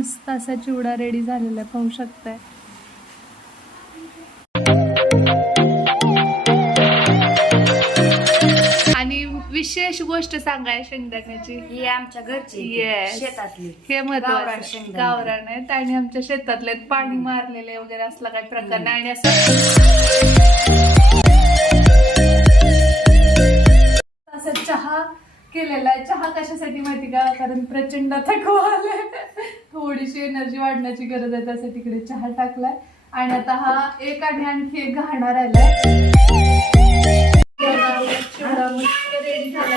मस्त असा चिवडा रेडी झालेला आहे, पाहू शकताय. आणि विशेष गोष्ट सांगाय शेंगदाण्याची, ही आमच्या घरची शेतातली, हे महत्वाचं. गावरान आहेत आणि आमच्या शेतातले पाणी मारलेले वगैरे असला काही प्रकार नाही. आणि असं चहा केलेला आहे. चहा कशासाठी माहिती का? कारण प्रचंड थकवा आलाय, थोडीशी एनर्जी वाढण्याची गरज आहे, त्यासाठी इकडे चहा टाकलाय. आणि आता हा एक आणि आणखी एक घाणा राहिलाय. रेडी झाला.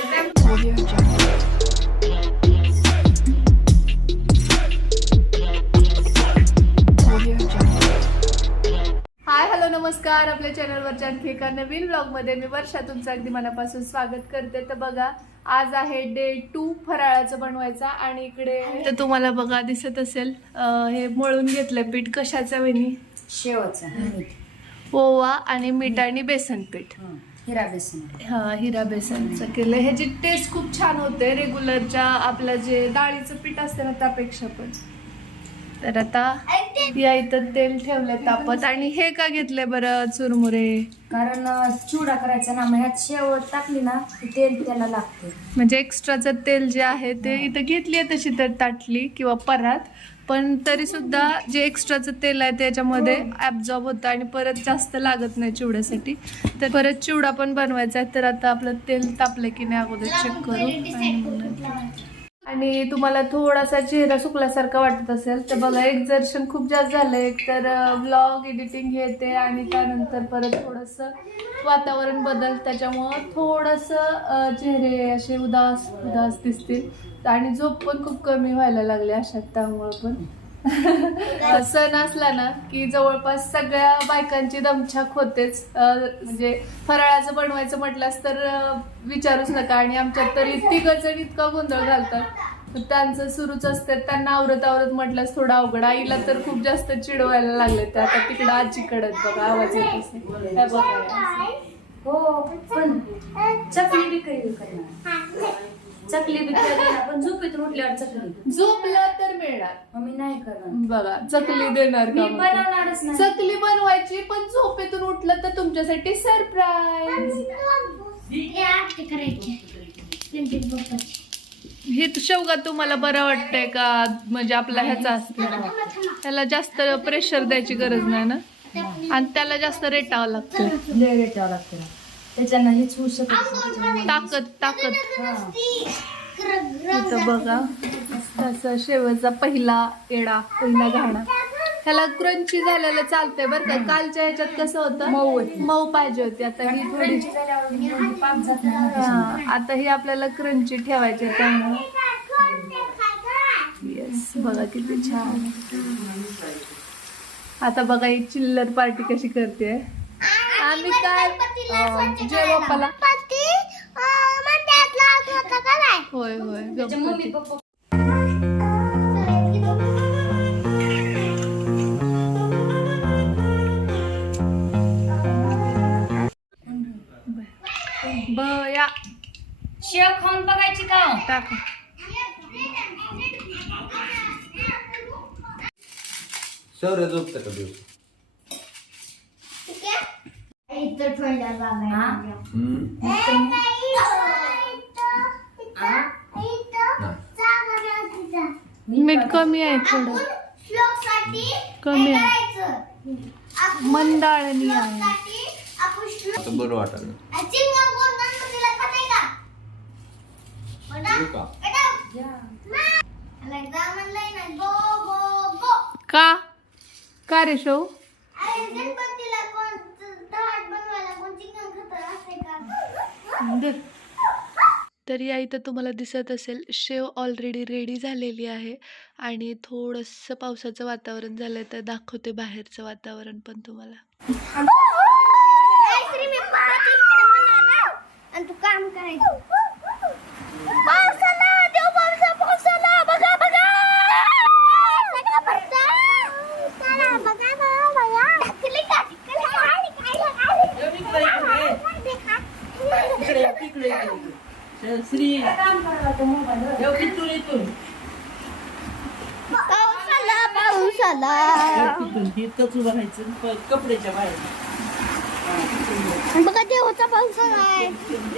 हाय हॅलो नमस्कार. आपल्या चॅनलवरच्या आणखी एका नवीन व्लॉग मध्ये मी वर्षा तुमचं अगदी मनापासून स्वागत करते. तर बघा, आज आहे डे 2 फराळाचं बनवायचा. आणि इकडे तर तुम्हाला बघा दिसत असेल, हे मळून घेतलंय पीठ. कशाचं वहिनी? शेवचं, ओवा आणि मीठ आणि बेसन पीठ. हिरा बेसन. हा, हिरा बेसनचं केलं. ह्याची टेस्ट खूप छान होते रेग्युलरच्या आपलं जे डाळीचं पीठ असते ना त्यापेक्षा पण. तर आता या इथं तेल ठेवलंय तापत. आणि हे का घेतलंय बरं चुरमुरे? कारण चिवडा करायचा ना, मग ह्यात शेव टाकली ना तेल त्याला लागते. म्हणजे एक्स्ट्राचं तेल जे आहे ते इथं घेतली आहे तशी तर ताटली किंवा परात, पण तरी सुद्धा जे एक्स्ट्राचं तेल आहे त्याच्यामध्ये ॲब्झॉर्ब होतं आणि परत जास्त लागत नाही चिवड्यासाठी. तर परत चिवडा पण बनवायचा आहे. तर आता आपलं तेल तापलं की नाही अगोदर चेक करू. आणि तुम्हाला थोडासा चेहरा सुकल्यासारखा वाटत असेल तर बघा, एक्झर्शन खूप जास्त झालं. एक तर व्लॉग एडिटिंग घेते आणि त्यानंतर परत थोडंसं वातावरण बदल, त्याच्यामुळं थोडंसं चेहरे असे उदास उदास दिसतील. आणि झोप पण खूप कमी व्हायला लागले अशात. त्यामुळं पण सण असला ना की जवळपास सगळ्या बायकांची दमछाक होतेच. म्हणजे फराळाचं बनवायचं म्हटलंस तर विचारूच नका. आणि आमच्यात तरी तिघजण इतका गोंधळ घालतात, त्यांचं सुरूच असते. त्यांना आवरत आवरत म्हटलंस थोडं अवघड. आईला तर खूप जास्त चिडवायला लागले. ते आता तिकडं आजीकडे बघा आवाज येत असेल त्या बघा. हो, पण चकली बी चकली बी पण झोपेतून उठल्यावर चकली झोपलं तर मिळणार. मम्मी नाही करणार. बघा, चकली देणार का? बनवणारच नाही. चकली बनवायची, पण झोपेतून उठलं तर तुमच्यासाठी सरप्राईज. हे शेवगा तुम्हाला बरं वाटतंय का? म्हणजे आपला ह्याचा असतं, त्याला जास्त प्रेशर द्यायची गरज नाही ना, आणि त्याला जास्त रेटावं लागतं. रेटावं लागतं, त्याच्यानं हेच होऊ शकत. ताकद. इथं बघा तसं शेवचा पहिला घाणा. ह्याला क्रंची झालेलं चालतंय बरं का. कालच्या ह्याच्यात कसं होतं, मऊ पाहिजे होती. आता ही थोडी आता ही आपल्याला क्रंची ठेवायची, त्यामुळे येस बघा किती छान. आता बघा ही चिल्लर पार्टी कशी करते. आम्ही काय जय बाप्पाला. होय मम्मी पप्पा बया शेव खाऊन बघायची का? टाक. शौर्य झोपतं का दिवस? मीठ कमी आहे, थोडं कमी आहे, मंदाळणी आहे. आता बरं वाटायला का रे शो? तर या इथं तुम्हाला दिसत असेल शेव ऑलरेडी रेडी झालेली आहे. आणि थोडंसं पावसाचं वातावरण झालंय, तर दाखवते बाहेरचं वातावरण पण तुम्हाला. तू काम करायचं पावसाला देव पावसाला बघा बघा श्री मसाला कपड्याच्या बाहेर बघा देवाचा मसाला आहे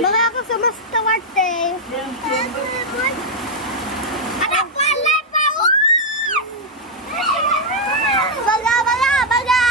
बघा कसं मस्त वाटतंय आता पडलाय पाऊस बघा बघा बघा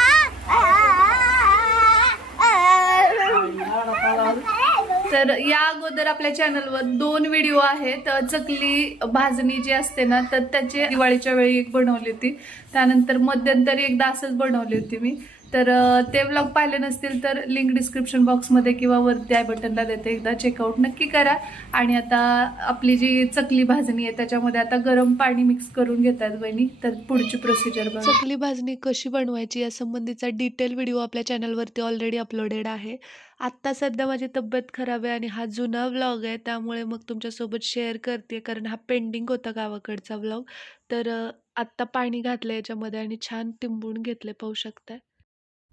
तर या अगोदर आपल्या चॅनलवर 2 व्हिडिओ आहेत. चकली भाजणी जी असते ना तर त्याची दिवाळीच्या वेळी एक बनवली होती. त्यानंतर मध्यंतरी एकदा असंच बनवली होती मी. तर ते व्लॉग पाहिले नसतील तर लिंक डिस्क्रिप्शन बॉक्समध्ये किंवा वरती आय बटनला देते, एकदा चेकआउट नक्की करा. आणि आता आपली जी चकली भाजणी आहे त्याच्यामध्ये आता गरम पाणी मिक्स करून घेतात बहिणी. तर पुढची प्रोसिजर बघा. चकली भाजणी कशी बनवायची या संबंधीचा डिटेल व्हिडिओ आपल्या चॅनलवरती ऑलरेडी अपलोडेड आहे. आत्ता सध्या माझी तब्येत खराब आहे आणि हा जुना व्लॉग आहे, त्यामुळे मग तुमच्यासोबत शेअर करते, कारण हा पेंडिंग होता गावाकडचा व्लॉग. तर आत्ता पाणी घातलं याच्यामध्ये आणि छान तिंबून घेतले, पाहू शकताय.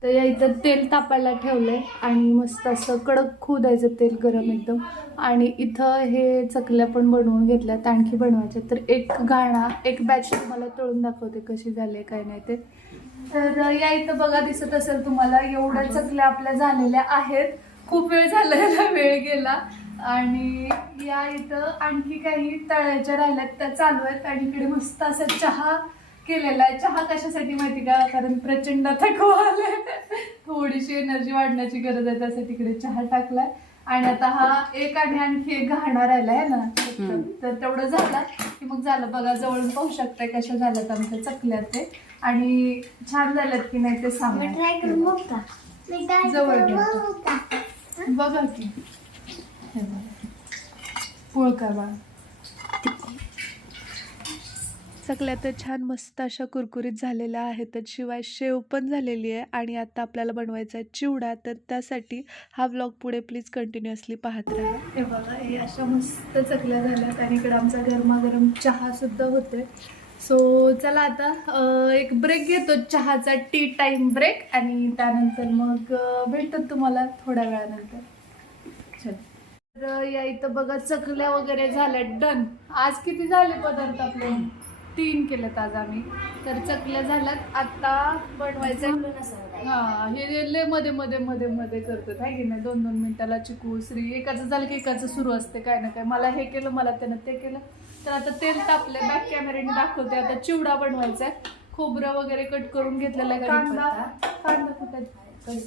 तर या इथं तेल तापायला ठेवलंय आणि मस्त असं कडक होऊ द्यायचं तेल गरम एकदम. आणि इथं हे चकल्या पण बनवून घेतल्यात, आणखी बनवायच्या. तर एक बॅच तुम्हाला तळून दाखवते कशी झाली काय नाही ते. तर या इथं बघा दिसत असेल तुम्हाला एवढ्या चकल्या आपल्या झालेल्या आहेत. खूप वेळ झाला, याला वेळ गेला. आणि या इथं आणखी काही तळायच्या राहिल्यात त्या चालू आहेत. आणि इकडे मस्त असा चहा केलेला आहे. चहा कशासाठी माहिती का, कारण प्रचंड थकवा आलाय, थोडीशी एनर्जी वाढण्याची गरज आहे, त्यासाठी इकडे चहा टाकलाय. आणि आता हा एक आणि आणखी एक घाणा राहिला आहे ना, तर तेवढं झालं की मग झालं. बघा जवळून पाहू शकताय कशा झाल्यात आमच्या चकल्या ते, आणि छान झाल्यात की नाही ते सांगा. ट्राय करून बघता जवळ बघा की पोळका बा चकल्या तर छान मस्त अशा कुरकुरीत झालेल्या आहेत. शिवाय शेव पण झालेली आहे. आणि आता आपल्याला बनवायचा आहे चिवडा. तर त्यासाठी हा व्लॉग पुढे प्लीज कंटिन्युअसली पाहत राहा. हे बघा हे अशा मस्त चकल्या झाल्यात आणि इकडे आमचा गरमागरम चहा सुद्धा होतोय. सो चला आता एक ब्रेक घेतो, चहाचा टी टाइम ब्रेक. आणि त्यानंतर मग भेटतात तुम्हाला थोड्या वेळानंतर. चल तर या इथं बघा चकल्या वगैरे झाल्या डन. आज किती झाले पदार्थ आपले? 3 केलेत आज आम्ही. तर चकल्या झाल्यात, आता बनवायचं. हा हे लय मध्ये मध्ये मध्ये मध्ये करतात आहे की नाही, 2-2 मिनिटाला चिकू श्री एकाचं झालं की एकाचं सुरू असते काय ना काय. मला हे केलं, मला त्यानं ते केलं. तर आता तेल तापले, बॅक कॅमेऱ्याने दाखवते. आता चिवडा बनवायचा आहे. खोबरं वगैरे कट करून घेतलेला आहे.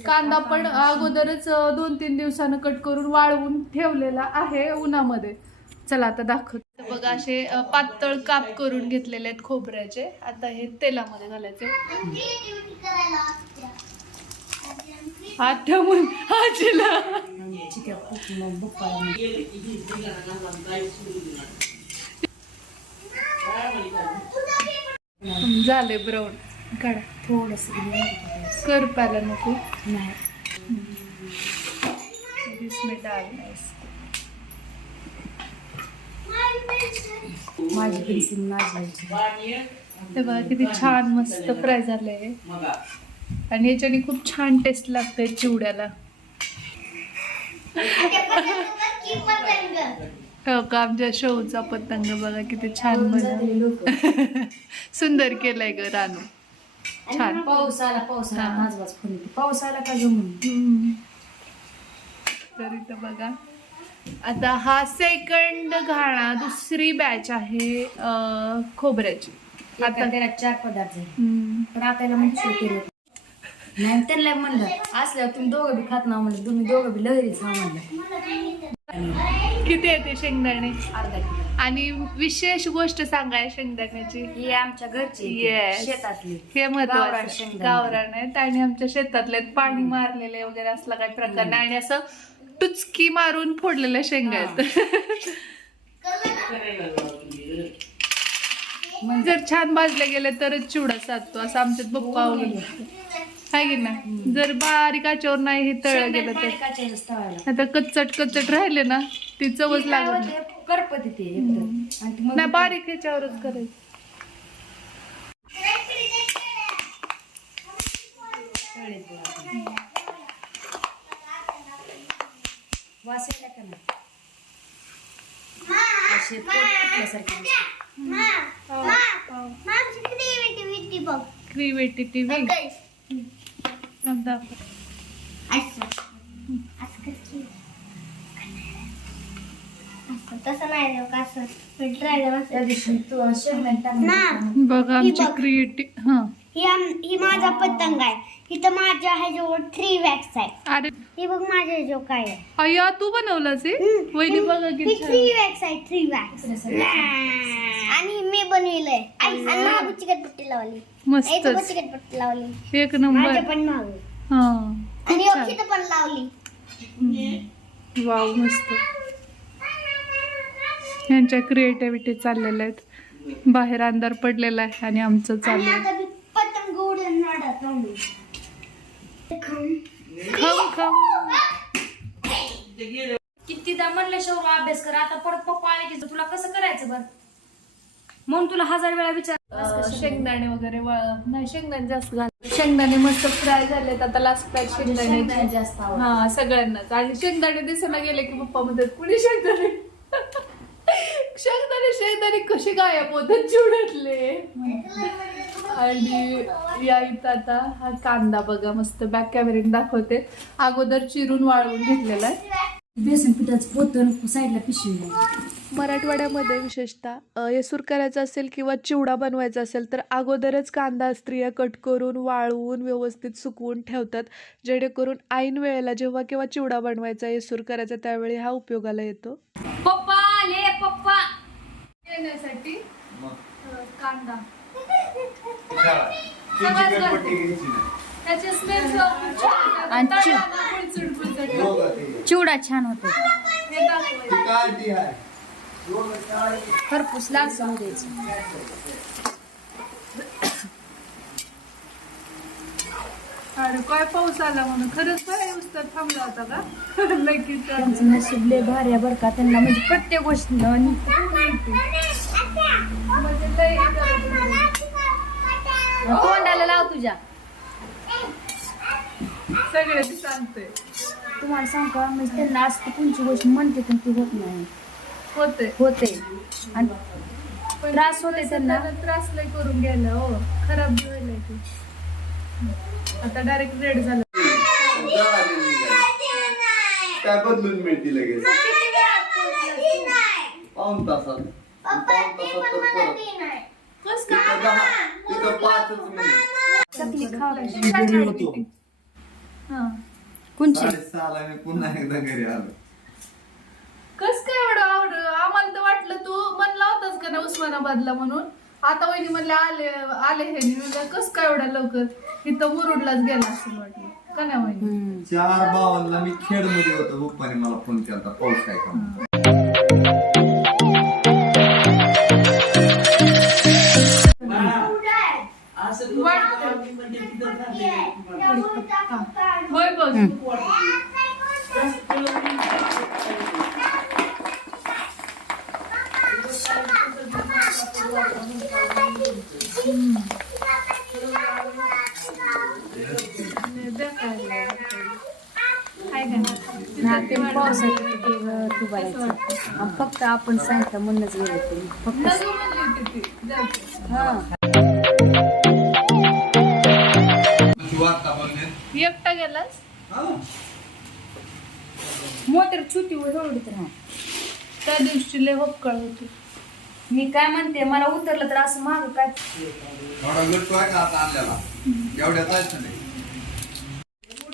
कांदा पण अगोदरच 2-3 दिवसानं कट करून वाळवून ठेवलेला आहे उन्हामध्ये. चला आता दाखवते. बघा असे पातळ काप करून घेतलेले आहेत खोबऱ्याचे. आता हे तेलामध्ये घालायचे. हात ठेवून आजीला झाले ब्राऊन. काढा थोडस करपायला नको. नाही माझी पेन्सिल माझी. हे बघा किती छान मस्त फ्राय झालंय. आणि याच्याने खूप छान टेस्ट लागते चिवड्याला. हो का, आमच्या शोचा पतंग बघा किती छान बनवलं. सुंदर केलंय ग रानू, छान. पावसाला नाचवाच फुल पावसाला का जमून. तर इथं बघा आता हा सेकंड घाणा, दुसरी बॅच आहे खोबऱ्याची. आता त्याला 4 पदार्थ पण आता याला म्हणजे केलं नाही. त्यांना म्हणलं असल्यावर तुम्ही दोघं बी खात ना, म्हणलं तुम्ही दोघं बी लहरीच हा म्हणलं. किती आहे ते शेंगदाणे? अर्धा किलो. आणि विशेष गोष्ट सांगाय शेंगदाण्याची, हे आमच्या घरचे Yes. शेतातले हे गावरान महत्वाचं. शेंगदाणे. गावरान आहेत आणि आमच्या शेतातले पाणी मारलेले वगैरे असला काही प्रकार नाही. आणि असं टुचकी मारून फोडलेल्या शेंगा आहेत. जर छान भाजले गेले तरच चिवडा साधतो, असं आमच्यात पप्पा वगैरे आहे की ना. जर बारीक आचेवर नाही हे तळलं गेलं तर, आता कच्चट राहिले ना ती चवच लागत नाही. करपत ते नाही, बारीक ह्याच्यावरच करायचं. वास यायला का नाही असे पोट फुटल्यासारखे. क्रिएटिव्हिटी तसं नाही का असं ड्रॅगन त्या दिवशी तू शेंगदाणे टाकून ना. बघा आमची ही बघ. क्रिएटिव्ह हा ही माझा पतंग आहे. इथं माझ्या ह्याच्यावर 3 वॅक्स आहे. अरे ही बघ माझ्या ह्याच्यावर काय आहे. अय्या तू बनवलास हे वहिनी बघा ही किती 3 वॅक्स आहे. 3 वॅक्स आणि मी बनविलंय आणि मागू चिकटपट्टी लावली. मस्त इथं चिकटपट्टी लावली. एक नंबर माझ्या पण मागू हा आणि खूप छान. इथं पण लावली. वाव मस्त यांच्या क्रिएटिव्हिटी चाललेल्या आहेत बाहेर अंधार पडलेला आहे आणि आमचं आणि चालू आहे आता मी पतंग उडून नाडा लावली. खम खम कितीदा म्हणलं शौर्य अभ्यास कर. आता परत पप्पा आले की तुला कसं करायचं बरं म्हणून तुला 1000 वेळा विचार. शेंगदाणे वगैरे नाही शेंगदाणे जास्त घाल शेंगदाणे मस्त फ्राय झालेत आता लास्ट फ्राय शेंगदाणे जास्त आवडतं. हा सगळ्यांनाच आणि शेंगदाणे दिसायला गेले की पप्पा म्हणतात कुणी शेंगदाणे शेंगदाणे कशी गायब होतात चिवड्यातले. आणि या इथं आता हा कांदा बघा मस्त बॅक कॅमेऱ्याने दाखवते अगोदर चिरून वाळवून घेतलेला आहे. बेसन पिठाचं पोतन साईडला पिशवी. मराठवाड्यामध्ये विशेषतः येसूर करायचं असेल किंवा चिवडा बनवायचा असेल तर अगोदरच कांदा स्त्रिया कट करून वाळवून व्यवस्थित सुकवून ठेवतात जेणेकरून ऐन वेळेला जेव्हा केव्हा चिवडा बनवायचा येसूर करायचा त्यावेळी हा उपयोगाला येतो. पप्पा आले पप्पा येण्यासाठी कांदा त्याचे स्मेल चिवडा छान होतो. खरपूस लालसर होऊ द्यायचं. अरे काय पाऊस आला म्हणून खरंच काय उस्ताद थांबला होता का लगेच त्यांचं नशीब लय भारी आहे बरं का. त्यांना म्हणजे प्रत्येक गोष्ट तोंडाला लाव तुझ्या. सगळे ती सांगते तुम्हाला सांग का म्हणजे त्यांना असं कोणची गोष्ट म्हणते पण ती होत नाही होते आणि त्रास होते त्यांना. त्रास लय करून गेला हो खराब झालंय ते आता डायरेक्ट रेड झालं. काय बदलून मिळते लगेच पाऊण तासात तिथं 5च मिनिट चकली खावायची. कोणची 6:30 मी पुन्हा एकदा घरी आलो. कस काय एवढं आवड आम्हाला तर वाटलं तू म्हणला होतास का ना उस्मानाबादला म्हणून आता वहिनी म्हणले आले हे म्हणजे कस काय एवढ्या लवकर इथं मुरुडलाच गेला असं वाटलं का नाही वहिनी. 4:52 मी खेड मध्ये होतो पप्पाने मला फोन केला पाऊस काय काम. होय बघ फक्त आपण सांगितलं म्हणूनच गेलो तुम्ही फक्त. एकटा गेलास मोटर छोटी ओढत राहा. त्या दिवशी लय होपकळ होती. मी काय म्हणते मला उतरलं तर असं माग काय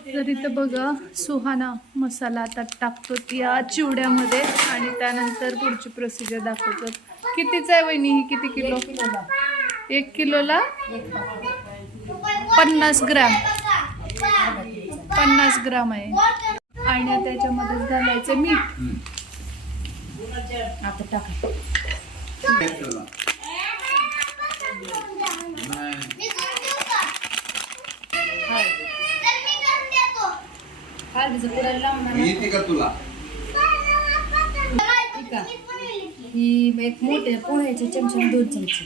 तर इथं बघा सुहाना मसाला आता टाकतो या चिवड्यामध्ये आणि त्यानंतर पुढची प्रोसिजर दाखवतो. कितीच आहे वहिनी ही किती किलो. 1 किलोला 50 ग्राम 50 ग्राम आहे आणि त्याच्यामध्ये घालायचं मीठ. आता टाका. हळदीचं पुरायला लावणार येते का तुला ही एक मोठे पोह्याचे चमचे 2 चमचे.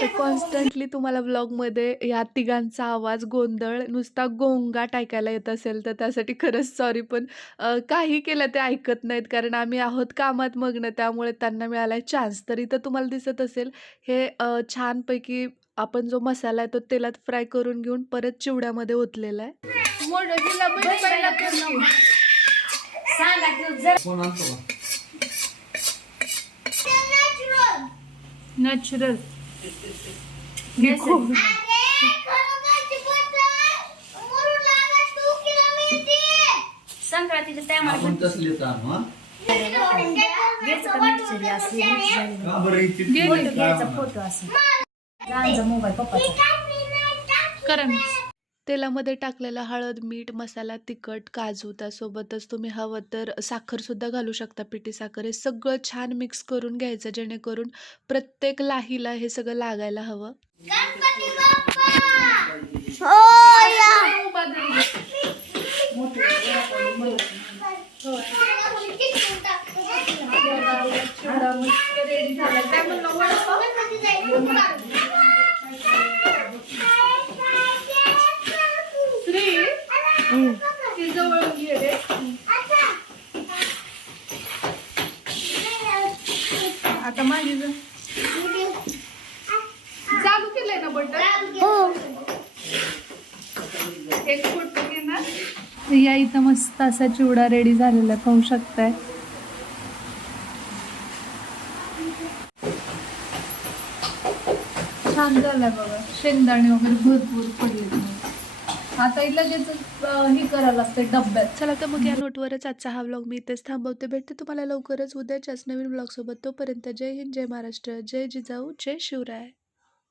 तर कॉन्स्टंटली तुम्हाला व्लॉगमध्ये या तिघांचा आवाज गोंधळ नुसता गोंगाट ऐकायला येत असेल तर त्यासाठी खरंच सॉरी पण काही केलं ते ऐकत नाहीत कारण आम्ही आहोत कामात मग्न त्यामुळे त्यांना मिळाला आहे चान्स. तर इथं तुम्हाला दिसत असेल हे छानपैकी आपण जो मसाला आहे तो तेलात फ्राय करून घेऊन परत चिवड्यामध्ये ओतलेला आहे. सांगा की जर कोण आणतो का? नॅचरल संक्रांतीच्या टायमाला आपण तसलेच आणू हा? घ्यायचं का मिक्सरी असं mix झालेलं. का बरं इथे घे काय ना. घ्यायचा होणार? फोटो असं लहानचा मोबाईल पप्पाचा. करा मिक्स. तेलामध्ये टाकलेला हळद, मीठ, मसाला, तिखट, काजू, त्यासोबतच तुम्ही हवं तर साखर सुद्धा घालू शकता, पिठी साखर. हे सगळं छान मिक्स करून घ्यायचं जेणेकरून प्रत्येक लाहीला हे सगळं लागायला हवं. आता माझी चालू केलंय ना बटन. एक फोटो घे ना. या इथं मस्त असा चिवडा रेडी झालेला आहे, पाहू शकताय. छान झालाय बघा. शेंगदाणे वगैरे भरपूर पडले. आता लगेच हे करावं लागतं डब्यात. चला तर मग या नोटवरच आजचा हा व्लॉग मी इथेच थांबवते. भेटते तुम्हाला लवकरच उद्याच्याच नवीन व्लॉग सोबत. तोपर्यंत जय हिंद, जय महाराष्ट्र, जय जिजाऊ, जय शिवराय.